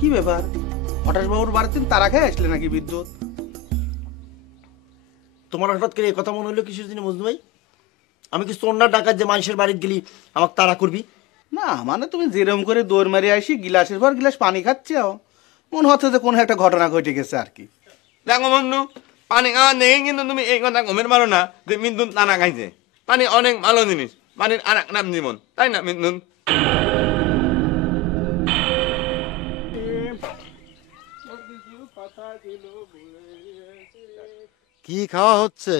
কি ব্যাপার, হঠাৎ বাবুর বাড়িতে তারা খেয়ে আসলে নাকি বিদ্যুৎ? তোমার হঠাৎ করে এই কথা মনে হলো কিসের জন্য মজনু ভাই? আমি কি চোর না ডাকাত যে মানুষের বাড়িতে গেলি আমাকে তাড়া করবি? না মানে তুমি যেরম করে দৌড় মারি আসি গিলাসের পর গিলাস পানি খাচ্ছে, মনে হচ্ছে যে কোনো একটা ঘটনা ঘটে গেছে আর কি। দেখো বন্ধু, পানি খাওয়া নেই কিন্তু তুমি এই কথা গমের পারো না যে মিন্দুন টানা খাইছে। পানি অনেক ভালো জিনিস, পানির আর এক নাম জীবন, তাই না মিন্দুন? কি খাওয়া হচ্ছে?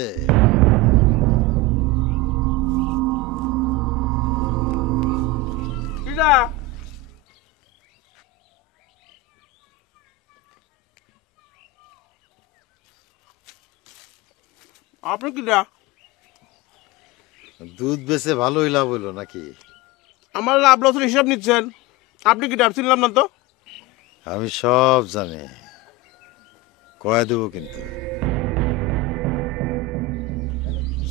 আপনি কি দা? দুধ বেচে ভালোই লাভ হইলো নাকি? আমার লাভ লসের হিসাব নিচ্ছেন, আপনি কি ডাব চিনলাম না তো? আমি সব জানি, কয়ে দেবো কিন্তু।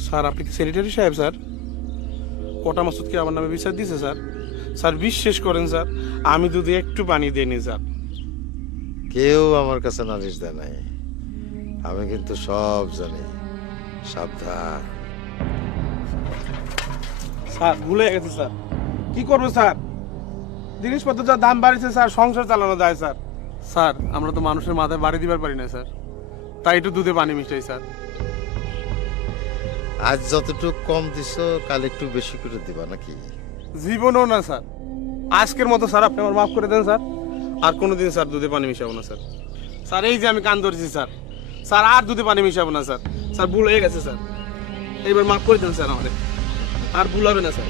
স্যার আপনি কি সেক্রেটারি সাহেব? স্যার কোটা মাসুদ কি আমার নামে বিচার দিছে স্যার? স্যার বিশ্বাস করেন স্যার, আমি দুধে একটু পানি দিইনি স্যার। কেউ আমার কাছে নালিশ দেয় নাই, আমি কিন্তু সব জানি, সাবধান। স্যার ভুলে গেছে স্যার, কি করবো স্যার, জিনিসপত্র যা দাম বাড়িছে স্যার, সংসার চালানো যায় স্যার। স্যার আমরা তো মানুষের মাথায় বাড়ি দিবার পারি না স্যার, তাই একটু দুধে পানি মিশাই স্যার। আজ যতটুকু কম দিছো কাল একটু বেশি করে দিবা নাকি? জীবনও না স্যার, আজকের মতো স্যার আপনি আমার মাফ করে দেন স্যার, আর কোনোদিন স্যার দুধে পানি মিশাবো না স্যার। স্যার এই যে আমি কান ধরেছি স্যার, স্যার আর দুধে পানি মিশাবো না স্যার। স্যার ভুল হয়ে গেছে স্যার, এইবার মাফ করে দেন স্যার আমাদের, আর ভুল হবে না স্যার।